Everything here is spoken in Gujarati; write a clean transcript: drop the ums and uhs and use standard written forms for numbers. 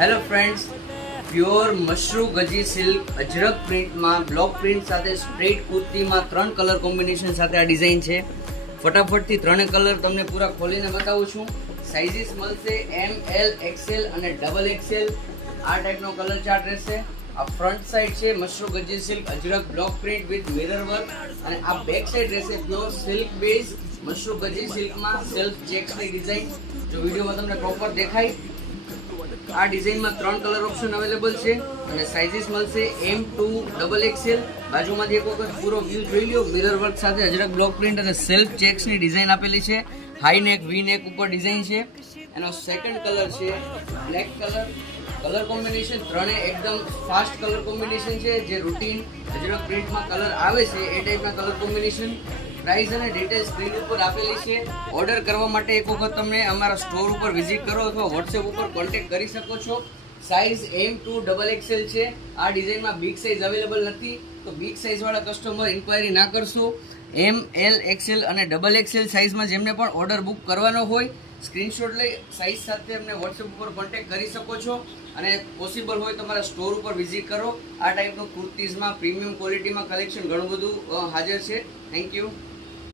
Hello friends, pure mashru gaji silk Ajrak પ્રિન્ટમાં બ્લોક પ્રિન્ટ સાથે સ્ટ્રેટ કુર્તીમાં 3 કલર કોમ્બિનેશન સાથે આ ડિઝાઇન છે. ફટાફટથી 3 કલર તમને પૂરા ખોલીને બતાવું છું. સાઇઝીસ મળશે એમ, એલ, એક્સએલ અને ડબલ એક્સએલ. આ ટાઈપનો કલર ચાર્ટ રહેશે. આ ફ્રન્ટ સાઈડ છે mashru gaji silk Ajrak block print with mirror work, અને આ બેક સાઈડ રહેશે pure silk base mashru gaji સિલ્કમાં સેલ્ફ ચેક્સની ડિઝાઇન. જો વિડીયોમાં તમને પ્રોપર દેખાય, આ ડિઝાઇનમાં 3 કલર ઓપ્શન અવેલેબલ છે અને સાઇઝીસ મળશે એમ, 2, ડબલ એક્સએલ. બાજુમાંથી એક વખત પૂરો વ્યૂ જોઈ લો. મિરર વર્ક સાથે અજરક બ્લોક પ્રિન્ટ અને સેલ્ફ ચેક્સની ડિઝાઇન આપેલી છે. હાઈ નેક, વી નેક ઉપર ડિઝાઇન છે. એનો સેકન્ડ કલર છે બ્લેક કલર. કલર કોમ્બિનેશન ત્રણેય એકદમ ફાસ્ટ કલર કોમ્બિનેશન છે. જે રૂટીન અજરક પ્રિન્ટમાં કલર આવે છે એ ટાઈપના કલર કોમ્બિનેશન. પ્રાઇસ અને ડિટેલ સ્ક્રીન ઉપર આપેલી છે. ઓર્ડર કરવા માટે એક વખત તમે અમારા સ્ટોર ઉપર વિઝિટ કરો અથવા વોટ્સએપ ઉપર કોન્ટેક્ટ કરી શકો છો. સાઇઝ એમ, 2, ડબલ એક્સએલ છે. આ ડિઝાઇનમાં બિગ સાઇઝ અવેલેબલ નથી, તો બિગ સાઇઝવાળા કસ્ટમર ઇન્ક્વાયરી ના કરશો. એમ, એલ, એક્સએલ અને ડબલ એક્સએલ સાઇઝમાં જેમને પણ ઓર્ડર બુક કરવાનો હોય, સ્ક્રીનશોટ લઈ સાઇઝ સાથે અમને વોટ્સએપ ઉપર કોન્ટેક્ટ કરી શકો છો. અને પોસિબલ હોય તમારા સ્ટોર ઉપર વિઝિટ કરો. આ ટાઈપનું કુર્તીઝમાં પ્રીમિયમ ક્વોલિટીમાં કલેક્શન ઘણું બધું હાજર છે. Thank you.